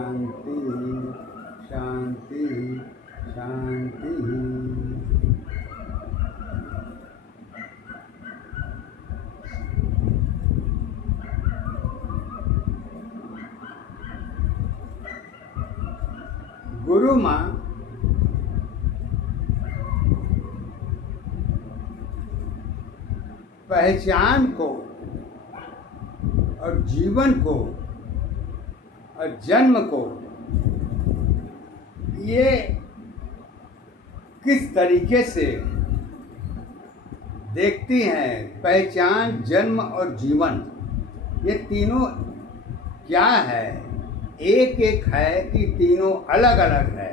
शांति शांति शांति। गुरु माँ पहचान को और जीवन को और जन्म को ये किस तरीके से देखती हैं। पहचान, जन्म और जीवन ये तीनों क्या है? एक एक है कि तीनों अलग अलग है?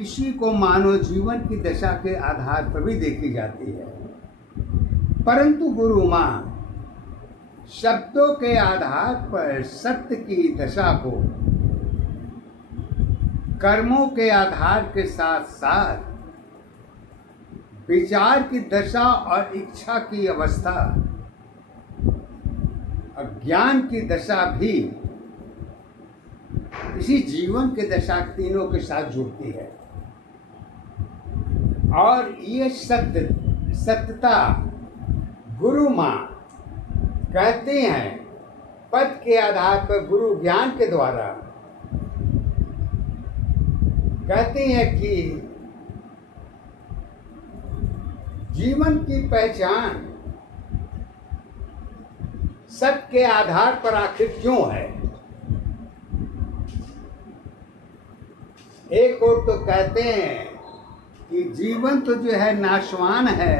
इसी को मानव जीवन की दशा के आधार पर भी देखी जाती है। परंतु गुरु माँ शब्दों के आधार पर सत्य की दशा को कर्मों के आधार के साथ साथ विचार की दशा और इच्छा की अवस्था और ज्ञान की दशा भी इसी जीवन के दशा तीनों के साथ जुड़ती है। और ये सत्यता गुरु माँ कहती हैं पद के आधार पर, गुरु ज्ञान के द्वारा कहती हैं कि जीवन की पहचान सत्य के आधार पर आखिर क्यों है। एक और तो कहते हैं कि जीवन तो जो है नाशवान है,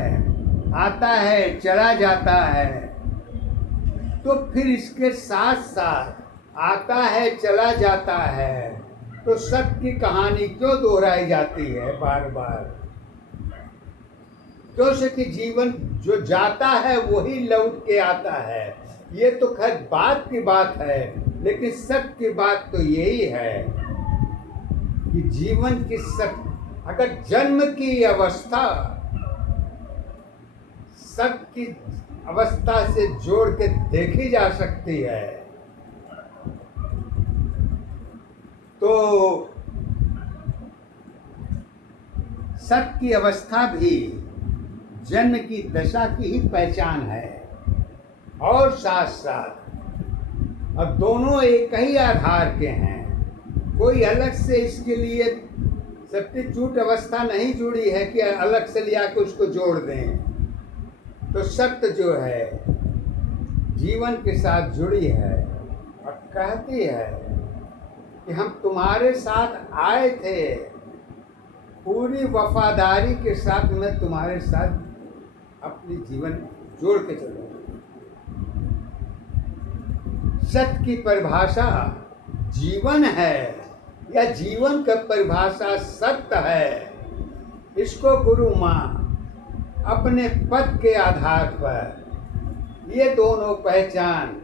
आता है चला जाता है, तो फिर इसके साथ साथ आता है चला जाता है, तो सत्य की कहानी क्यों दोहराई जाती है बार बार? क्यों से कि जीवन जो जाता है वही लौट के आता है। ये तो खैर बात की बात है, लेकिन सत्य की बात तो यही है कि जीवन की सत्य, अगर जन्म की अवस्था सत्य की अवस्था से जोड़ के देखी जा सकती है, तो सत्य की अवस्था भी जन्म की दशा की ही पहचान है। और साथ साथ अब दोनों एक ही आधार के हैं, कोई अलग से इसके लिए सब्स्टिट्यूट अवस्था नहीं जुड़ी है कि अलग से लिया के उसको जोड़ दें। तो सत्य जो है जीवन के साथ जुड़ी है और कहती है कि हम तुम्हारे साथ आए थे, पूरी वफादारी के साथ मैं तुम्हारे साथ अपनी जीवन जोड़ के चलूँगा। सत्य की परिभाषा जीवन है या जीवन का परिभाषा सत्य है, इसको गुरु माँ अपने पद के आधार पर ये दोनों पहचान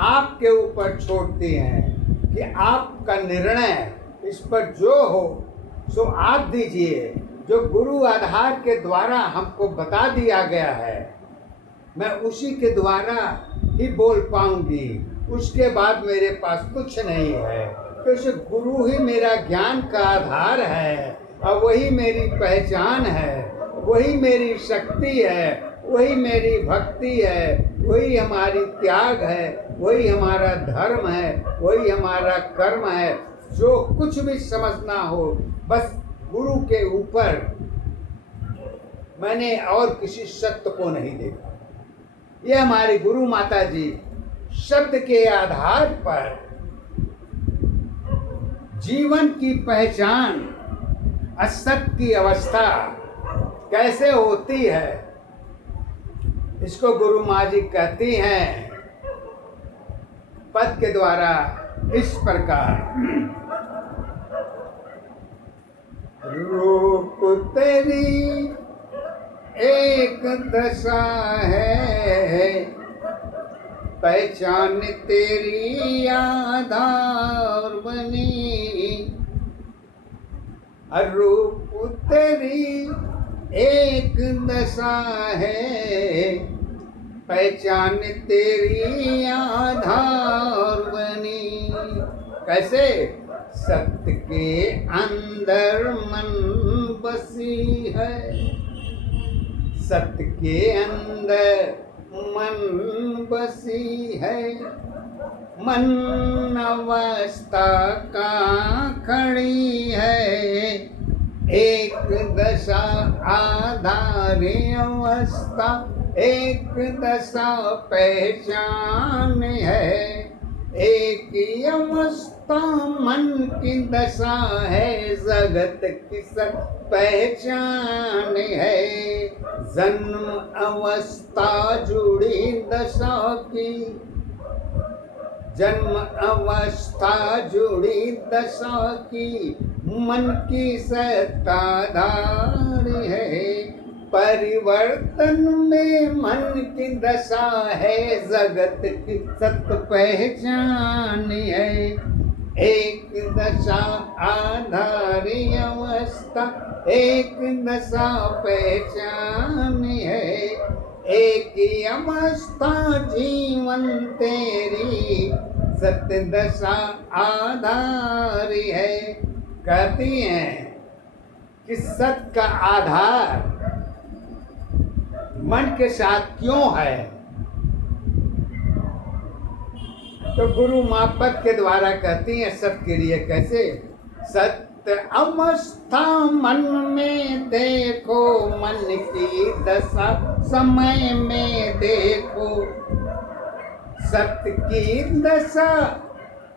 आपके ऊपर छोड़ती हैं कि आपका निर्णय इस पर जो हो सो आप दीजिए। जो गुरु आधार के द्वारा हमको बता दिया गया है, मैं उसी के द्वारा ही बोल पाऊंगी, उसके बाद मेरे पास कुछ नहीं है। तो इस गुरु ही मेरा ज्ञान का आधार है और वही मेरी पहचान है, वही मेरी शक्ति है, वही मेरी भक्ति है, वही हमारी त्याग है, वही हमारा धर्म है, वही हमारा कर्म है। जो कुछ भी समझना हो बस गुरु के ऊपर, मैंने और किसी सत्य को नहीं देखा। ये हमारी गुरु माता जी शब्द के आधार पर जीवन की पहचान, असत्य की अवस्था कैसे होती है, इसको गुरु माँ जी कहती हैं पद के द्वारा इस प्रकार। रूप तेरी एक दशा है, पहचान तेरी आधार बनी। रूप तेरी एक दशा है, पहचान तेरी आधार बनी। कैसे? सत्य के अंदर मन बसी है, सत्य के अंदर मन बसी है, मन अवस्था का खड़ी है, एक दशा आधारी अवस्था, एक दशा पहचान है, एक ही अवस्था मन की दशा है, जगत की सब पहचान है, जन्म अवस्था जुड़ी दशा की, जन्म अवस्था जुड़ी दशा की, मन की सत्ताधार है, परिवर्तन में मन की दशा है, जगत की सत्य पहचान है, एक दशा आधारी अवस्था, एक दशा पहचान है, एक ही अवस्था जीवन तेरी, सत्य दशा आधार है। कहती हैं कि सत्य का आधार मन के साथ क्यों है? तो गुरु माँ पद के द्वारा कहती हैं सत्य के लिए कैसे? सत्य अवस्था मन में देखो, मन की दशा समय में देखो, सत्य की दशा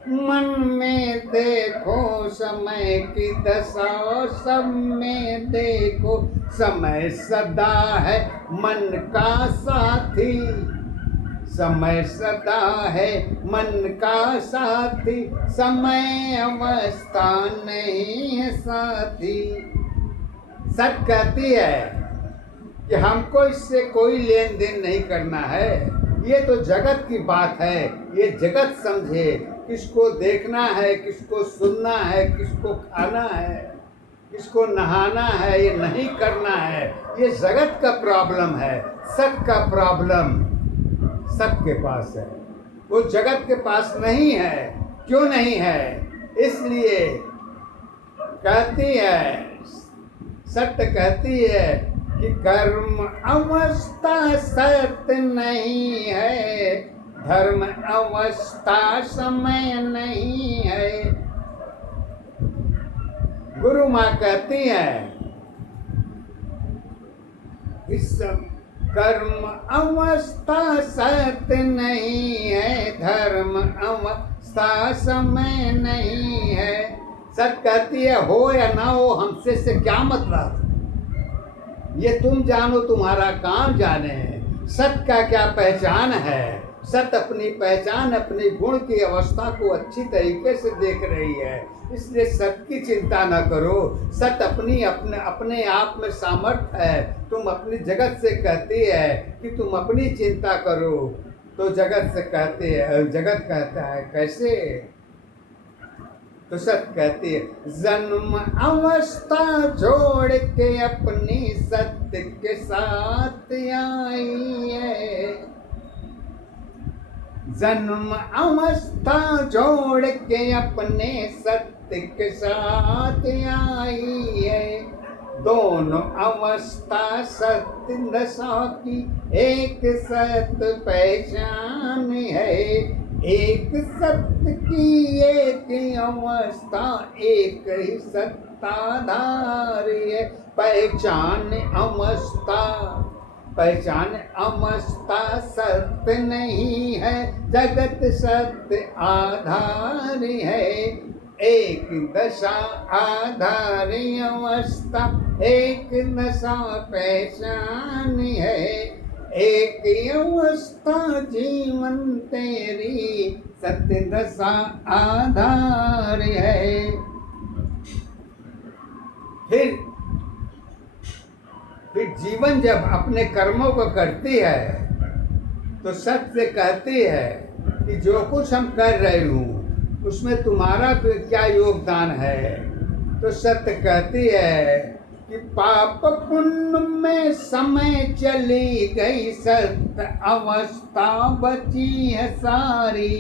मन में देखो, समय की दशा सब में देखो, समय सदा है मन का साथी, समय सदा है मन का साथी, समय अवस्था नहीं है साथी। सत्य कहती है कि हमको इससे कोई लेन देन नहीं करना है, ये तो जगत की बात है, ये जगत समझे, किसको देखना है, किसको सुनना है, किसको खाना है, किसको नहाना है, ये नहीं करना है, ये जगत का प्रॉब्लम है। सत्य का प्रॉब्लम सबके पास है, वो जगत के पास नहीं है। क्यों नहीं है? इसलिए कहती है, सत्य कहती है कि कर्म अवस्था सत्य नहीं है, धर्म अवस्था समय नहीं है। गुरु माँ कहती है इस कर्म अवस्था सत्य नहीं है, धर्म अवस्था समय नहीं है। सत्य कहती है हो या ना हो, हमसे से क्या मतलब, ये तुम जानो, तुम्हारा काम जाने। सत्य का क्या पहचान है? सत्य अपनी पहचान, अपनी गुण की अवस्था को अच्छी तरीके से देख रही है, इसलिए सत्य की चिंता न करो। सत्य अपने आप में सामर्थ्य है। तुम अपनी जगत से कहती है कि तुम अपनी चिंता करो, तो जगत से कहते हैं, जगत कहता है कैसे? तो सत्य कहती है जन्म अवस्था जोड़ के अपनी सत्य के साथ आई है, जन्म अवस्था जोड़ के अपने सत्य के साथ आई है। दोनों अवस्था सत्य दशा की एक सत्य पहचान है, एक सत्य की एक अवस्था, एक ही सत्ताधार है। पहचान अवस्था, पहचान अवस्था सत्य नहीं है, जगत सत्य आधार है। एक दशा आधारी अवस्था, एक दशा पहचान है, एक अवस्था जीवन तेरी, सत्य दशा आधार है। फिर जीवन जब अपने कर्मों को करती है तो सत्य कहती है कि जो कुछ हम कर रहे हूँ उसमें तुम्हारा क्या योगदान है। तो सत्य कहती है कि पाप पुण्य में समय चली गई, सत्य अवस्था बची है सारी।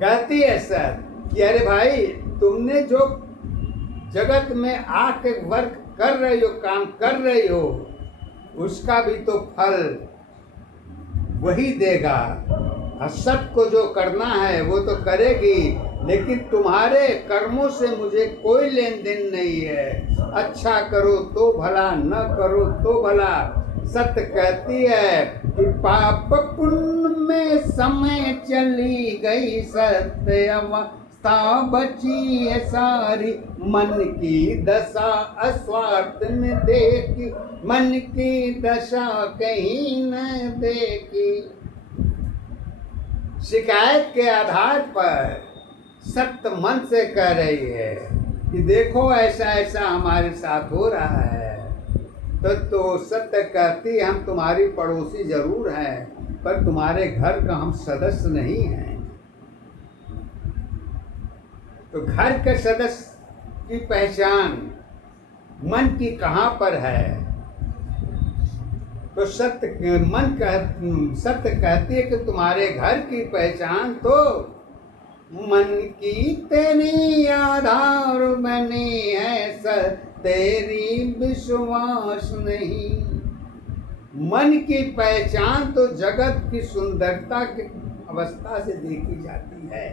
कहती है सर कि अरे भाई, तुमने जो जगत में आके वर्क कर रही हो, काम कर रही हो, उसका भी तो फल वही देगा। असत को जो करना है वो तो करेगी, लेकिन तुम्हारे कर्मों से मुझे कोई लेन देन नहीं है। अच्छा करो तो भला, न करो तो भला। सत्य कहती है कि पाप पुण्य में समय चली गई, सत्य अवस्था बची है सारी। मन की दशा अस्वार्थ में देखी, मन की दशा कहीं न देखी। शिकायत के आधार पर सत्य मन से कह रही है कि देखो ऐसा ऐसा हमारे साथ हो रहा है। तो सत्य कहती है हम तुम्हारी पड़ोसी जरूर हैं, पर तुम्हारे घर का हम सदस्य नहीं हैं। तो घर के सदस्य की पहचान मन की कहाँ पर है? तो सत्य कहती है कि तुम्हारे घर की पहचान तो मन की तेरी आधार बनी है, सर तेरी विश्वास नहीं। मन की पहचान तो जगत की सुंदरता की अवस्था से देखी जाती है,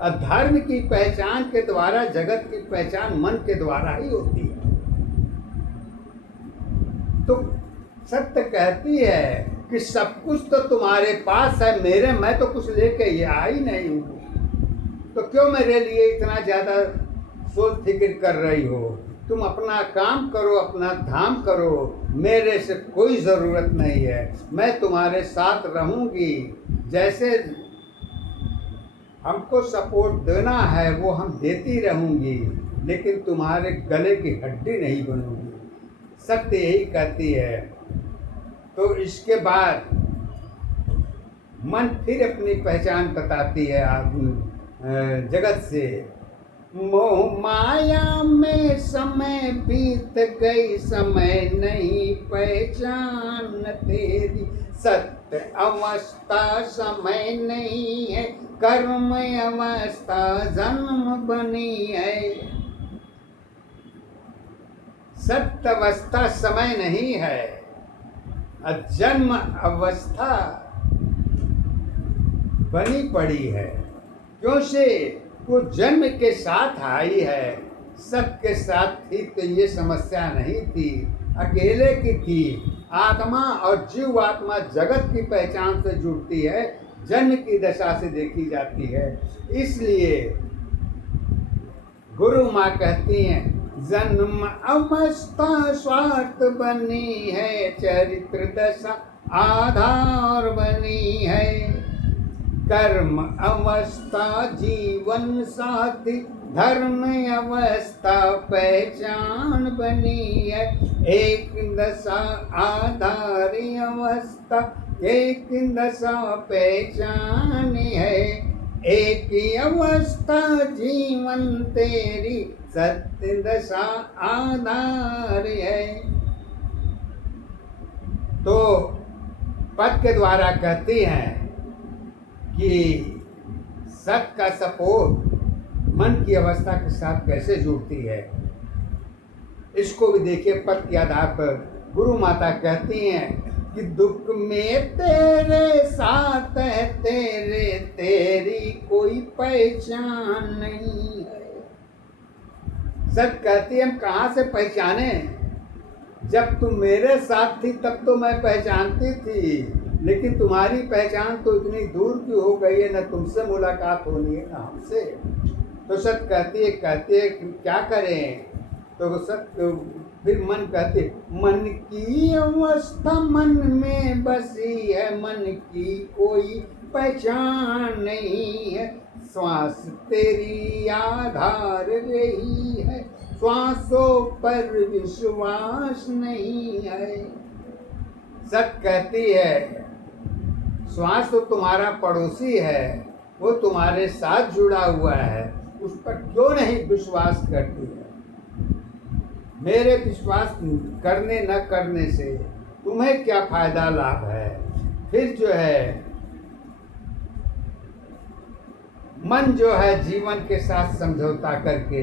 और धर्म की पहचान के द्वारा जगत की पहचान मन के द्वारा ही होती है। तो सत्य कहती है कि सब कुछ तो तुम्हारे पास है, मैं तो कुछ लेके ये आई नहीं हूँ, तो क्यों मेरे लिए इतना ज़्यादा सोच फिक्र कर रही हो? तुम अपना काम करो, अपना धाम करो, मेरे से कोई ज़रूरत नहीं है। मैं तुम्हारे साथ रहूँगी, जैसे हमको सपोर्ट देना है वो हम देती रहूँगी, लेकिन तुम्हारे गले की हड्डी नहीं बनूँगी। सत्य यही कहती है। तो इसके बाद मन फिर अपनी पहचान बताती है जगत से। मोह माया में समय बीत गई, समय नहीं पहचान तेरी। सत्य अवस्था समय नहीं है, कर्म अवस्था जन्म बनी है। सत्य अवस्था समय नहीं है, जन्म अवस्था बनी पड़ी है। क्यों से वो जन्म के साथ आई है, सबके साथ थी तो ये समस्या नहीं थी, अकेले की थी। आत्मा और जीव आत्मा जगत की पहचान से जुड़ती है, जन्म की दशा से देखी जाती है। इसलिए गुरु माँ कहती हैं, जन्म अवस्था स्वार्थ बनी है, चरित्र दशा आधार बनी है। कर्म अवस्था जीवन साथी, धर्म अवस्था पहचान बनी है। एक दशा आधार अवस्था, एक दशा पहचान है। एक अवस्था जीवन तेरी, सत्य दशा आधार है। तो पद के द्वारा कहती हैं कि सत्य का सपोर्ट मन की अवस्था के साथ कैसे जुड़ती है, इसको भी देखिए। पद के आधार पर गुरु माता कहती हैं कि दुख में तेरे साथ है, तेरे तेरी कोई पहचान नहीं है। सत्य कहती है हम कहाँ से पहचाने? जब तुम मेरे साथ थी तब तो मैं पहचानती थी, लेकिन तुम्हारी पहचान तो इतनी दूर की हो गई है, न तुमसे मुलाकात होनी है न हमसे। तो सत्य कहती है कि क्या करें? तो सत्य फिर मन कहते, मन की अवस्था मन में बसी है, मन की कोई पहचान नहीं है। श्वास तेरी आधार रही है, श्वासों पर विश्वास नहीं है। सत्य कहती है श्वास तो तुम्हारा पड़ोसी है, वो तुम्हारे साथ जुड़ा हुआ है, उस पर क्यों नहीं विश्वास करती है? मेरे विश्वास करने न करने से तुम्हें क्या फायदा लाभ है? फिर जो है मन जो है जीवन के साथ समझौता करके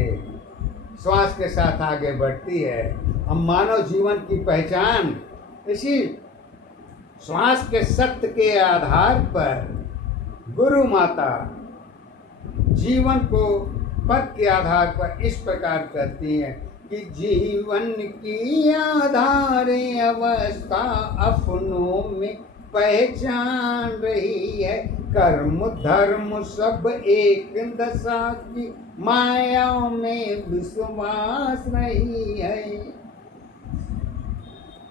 श्वास के साथ आगे बढ़ती है। अब मानव जीवन की पहचान इसी श्वास के सत्य के आधार पर गुरु माता जीवन को पद के आधार पर इस प्रकार करती है कि जीवन की आधार अवस्था अपनों में पहचान रही है, कर्म धर्म सब एक दशा की माया में विश्वास रही है।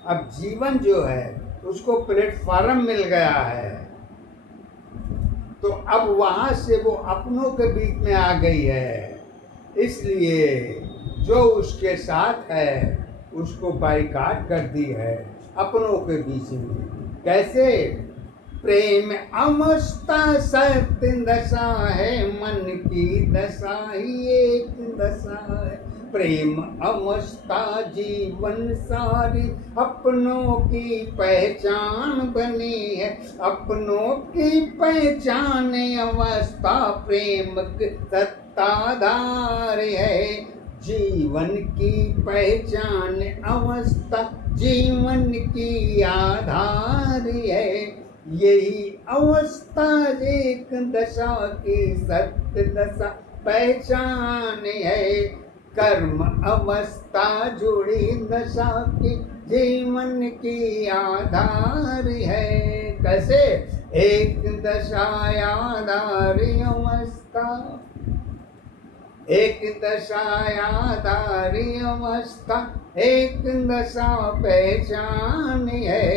अब जीवन जो है उसको प्लेटफॉर्म मिल गया है, तो अब वहां से वो अपनों के बीच में आ गई है। इसलिए जो उसके साथ है उसको बाइकाट कर दी है अपनों के बीच में। कैसे? प्रेम अवस्था सत्य दशा है, मन की दशा ही एक दशा है। प्रेम अवस्था जीवन सारी अपनों की पहचान बनी है, अपनों की पहचान अवस्था प्रेम सत्ताधार है। जीवन की पहचान अवस्था जीवन की आधार है, यही अवस्था एक दशा की सत्य दशा पहचान है। कर्म अवस्था जुड़ी दशा की जीवन की आधार है। कैसे? एक दशा आधार अवस्था, एक दशा आधार अवस्था, एक दशा पहचान है।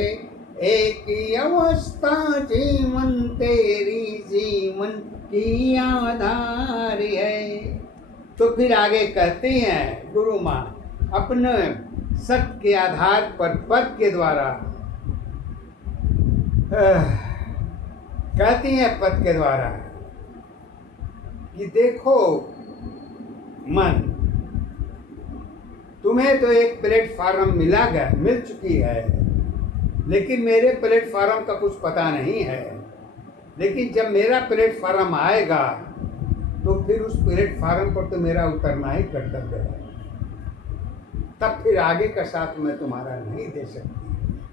एक ही अवस्था जीवन तेरी जीवन की आधार है। तो फिर आगे कहते हैं गुरु माँ अपने सत्य के आधार पर पद के द्वारा कहती हैं पद के द्वारा कि देखो मन, तुम्हें तो एक प्लेटफॉर्म मिल चुकी है, लेकिन मेरे प्लेटफॉर्म का कुछ पता नहीं है। लेकिन जब मेरा प्लेटफॉर्म आएगा तो फिर उस प्लेटफॉर्म पर तो मेरा उतरना ही कर्तव्य है, तब फिर आगे का साथ मैं तुम्हारा नहीं दे सकती।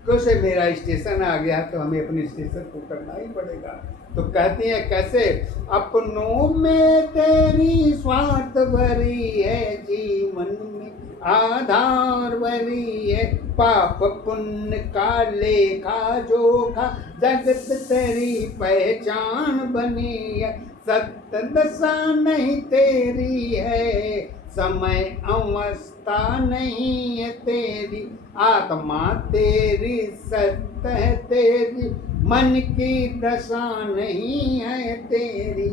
क्योंकि मेरा स्टेशन आ गया तो हमें अपने स्टेशन को करना ही पड़ेगा। तो कहती हैं कैसे? अपनों में तेरी स्वार्थ भरी है, जीवन में आधार भरी है। पाप पुण्य का लेखा जोखा जगत तेरी पहचान बनी है। सत्य दशा नहीं तेरी है, समय अवस्था नहीं है तेरी, आत्मा तेरी सत्य है तेरी, मन की दशा नहीं है तेरी।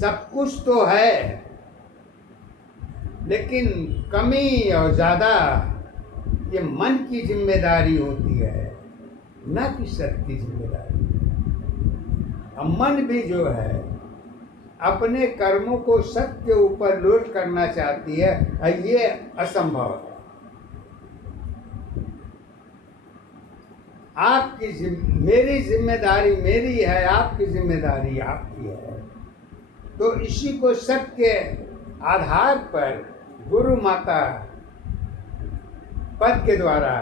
सब कुछ तो है, लेकिन कमी और ज़्यादा ये मन की जिम्मेदारी होती है, न कि सत्य की जिम्मेदारी। अब मन भी जो है अपने कर्मों को सत्य के ऊपर लोड करना चाहती है, ये असंभव है। आपकी मेरी जिम्मेदारी मेरी है, आपकी जिम्मेदारी आपकी है। तो इसी को सत्य के आधार पर गुरु माता पद के द्वारा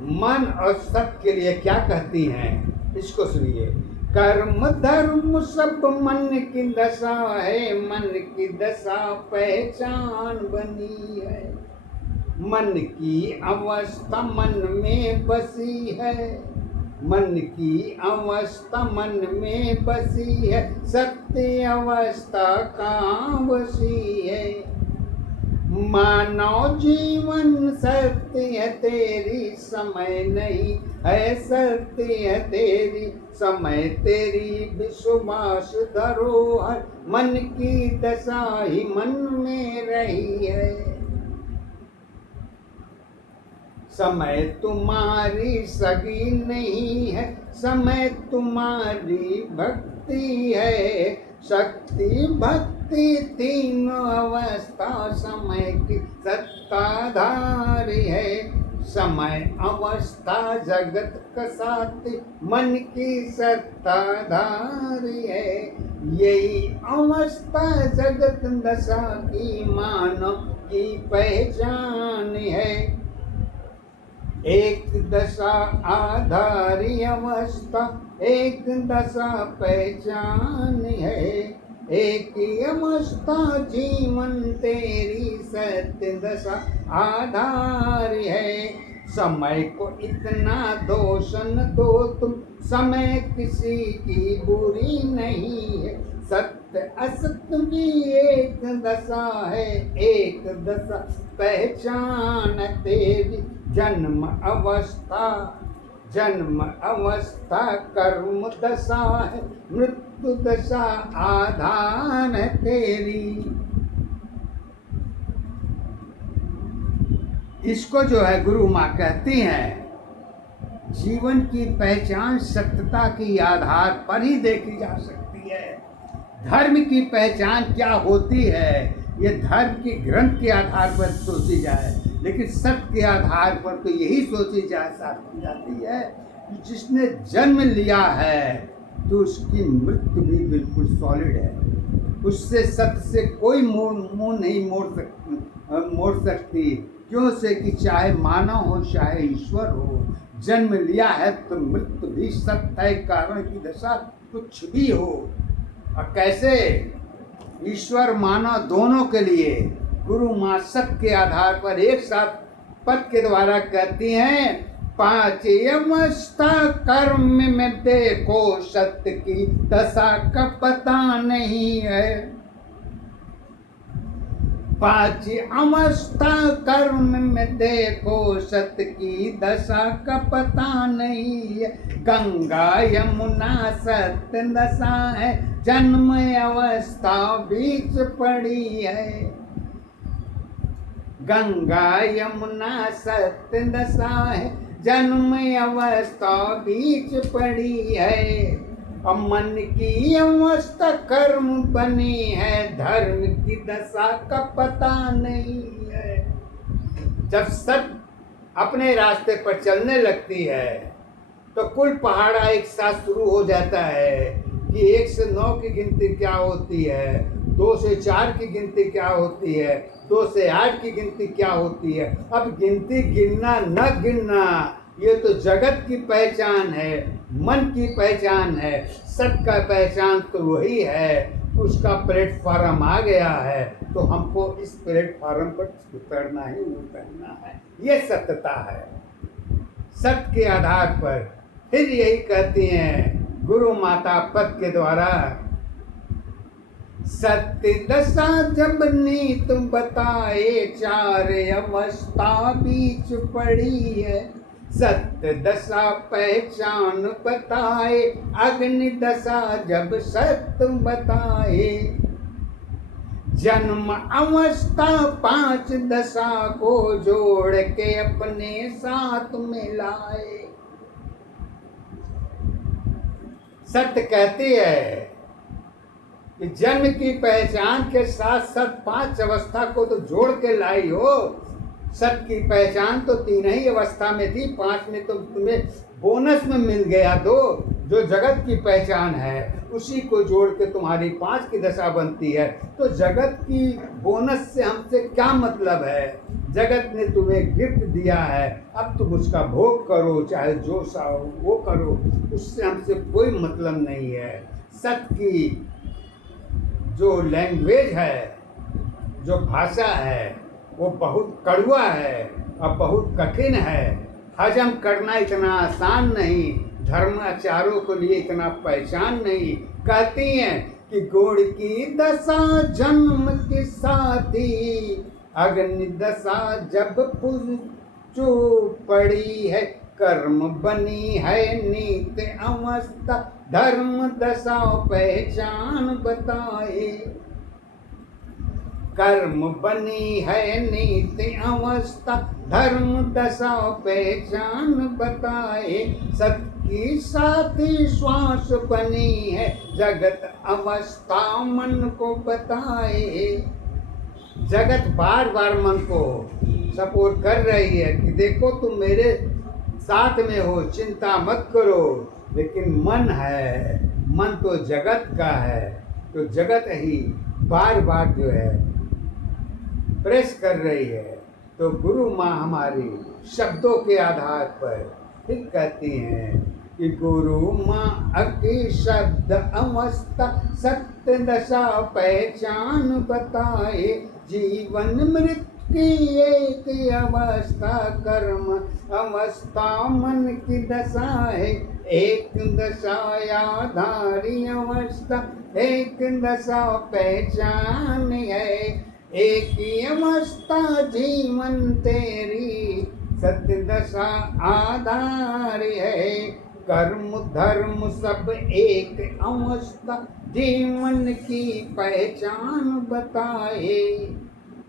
मन और सत्य के लिए क्या कहती हैं, इसको सुनिए। कर्म धर्म सब मन की दशा है, मन की दशा पहचान बनी है। मन की अवस्था मन में बसी है, मन की अवस्था मन में बसी है। सत्य अवस्था कहाँ बसी है? मानव जीवन सत्य है तेरी, समय नहीं है सत्य है तेरी, समय तेरी विश्वास धरोहर, मन की दशा ही मन में रही है। समय तुम्हारी सगी नहीं है, समय तुम्हारी भक्ति है। शक्ति भक्ति तीनों अवस्था समय की सत्ताधार है। समय अवस्था जगत कसाते मन की सत्ताधारी है। यही अवस्था जगत दशा की मानव की पहचान है। एक दशा आधारी अवस्था एक दशा पहचान है। एक ही अवस्था जीवन तेरी सत्य दशा आधार है। समय को इतना दोष न दो तुम, समय किसी की बुरी नहीं है। सत्य असत्य भी एक दशा है, एक दशा पहचान तेरी। जन्म अवस्था कर्म दशा है, मृत्यु दशा आधार है तेरी। इसको जो है गुरु माँ कहती हैं, जीवन की पहचान सत्यता की आधार पर ही देखी जा सकती है। धर्म की पहचान क्या होती है, ये धर्म की ग्रंथ के आधार पर सोची जाए, लेकिन सत्य के आधार पर तो यही सोची जाती है कि जिसने जन्म लिया है तो उसकी मृत्यु भी बिल्कुल सॉलिड है। उससे सत्य से कोई मुंह नहीं मोड़ सकती। क्यों से कि चाहे मानव हो चाहे ईश्वर हो, जन्म लिया है तो मृत्यु भी सत्य है। कारण की दशा कुछ भी हो। और कैसे? ईश्वर मानव दोनों के लिए गुरु माँ सत्य के आधार पर एक साथ पद के द्वारा कहती हैं, पांच अवस्था कर्म में देखो सत्य की दशा का पता नहीं है। पांच अवस्था कर्म में देखो सत्य की दशा का पता नहीं है। गंगा यमुना सत्य दशा है, जन्म अवस्था बीच पड़ी है। गंगा यमुना सत्य दशा है, जन्म अवस्था बीच पड़ी है। और मन की अवस्था कर्म बनी है, धर्म की दशा का पता नहीं है। जब सत्य अपने रास्ते पर चलने लगती है तो कुल पहाड़ा एक साथ शुरू हो जाता है कि 1 से 9 की गिनती क्या होती है, 2 से 4 की गिनती क्या होती है, 2 से 8 की गिनती क्या होती है। अब गिनती गिनना न गिनना ये तो जगत की पहचान है, मन की पहचान है। सत्य का पहचान तो वही है। उसका प्लेटफॉर्म आ गया है तो हमको इस प्लेटफॉर्म पर उतरना ही उतरना है। ये सत्यता है। सत्य के आधार पर फिर यही कहती हैं गुरु माता पद के द्वारा, सत्य दशा जब नीत बताए 4 अवस्था बीच पड़ी है। सत्य दशा पहचान बताए, अग्नि दशा जब सत्य बताए। जन्म अवस्था 5 दशा को जोड़ के अपने साथ मिलाए। सत्य कहती है कि जन्म की पहचान के साथ साथ 5 अवस्था को तो जोड़ के लाई हो। सत्य की पहचान तो 3 ही अवस्था में थी, 5 में तो तुम्हें बोनस में मिल गया। दो जो जगत की पहचान है उसी को जोड़ के तुम्हारी 5 की दशा बनती है। तो जगत की बोनस से हमसे क्या मतलब है? जगत ने तुम्हें गिफ्ट दिया है, अब तुम उसका भोग करो, चाहे जो सा हो वो करो, उससे हमसे कोई मतलब नहीं है। सत्य की जो लैंग्वेज है, जो भाषा है, वो बहुत कड़वा है और बहुत कठिन है। हजम करना इतना आसान नहीं, धर्माचारों के लिए इतना पहचान नहीं। कहती हैं कि गुण की दशा जन्म के साथी, अग्नि दशा जब पूजो पड़ी है। कर्म बनी है नीत अवस्था, धर्म दशा पहचान बताए। कर्म बनी है नीत अवस्था, धर्म दशा पहचान बताए। सत्य की साथी श्वास बनी है, जगत अवस्था मन को बताए। जगत बार बार मन को सपोर्ट कर रही है कि देखो तुम मेरे साथ में हो, चिंता मत करो। लेकिन मन है, मन तो जगत का है, तो जगत ही बार बार जो है प्रेस कर रही है। तो गुरु माँ हमारी शब्दों के आधार पर ठीक कहती हैं कि गुरु माँ अति शब्द अवस्था सत्य दशा पहचान बताए। जीवन मृत्यु की एक अवस्था कर्म अवस्था मन की दशा है। एक दशा आधारी अवस्था एक दशा पहचान है। एक ही अवस्था जीवन तेरी सत्य दशा आधार है। कर्म धर्म सब एक अवस्था जीवन की पहचान बताए।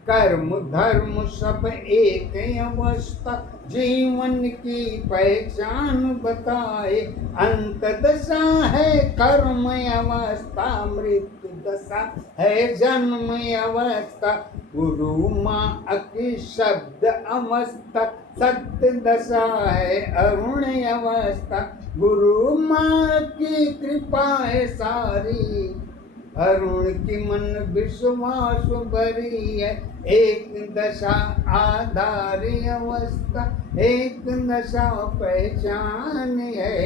कर्म धर्म सब एक अवस्था जीवन की पहचान बताए। अंत दशा है कर्म अवस्था मृत्यु दशा है जन्म अवस्था। गुरु माँ अति शब्द अवस्था सत्य दशा है अरुण अवस्था। गुरु माँ की कृपा है सारी अरुण की मन विश्वास भरी है। एक दशा आधारी अवस्था एक दशा पहचान है।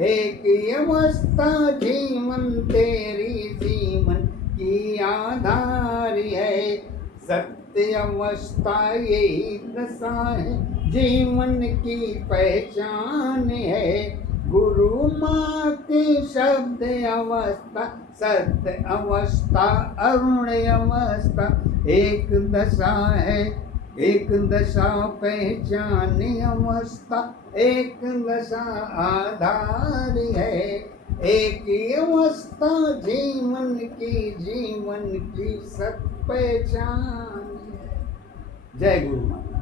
एक अवस्था जीवन तेरी जीवन की आधार है। सत्य अवस्था यही दशा है जीवन की पहचान है। गुरु माँ के शब्द अवस्था सत्य अवस्था अरुण अवस्था एक दशा है। एक दशा पहचान अवस्था एक दशा आधार है। एक अवस्था जीवन की सत्य पहचान है। जय गुरु माता।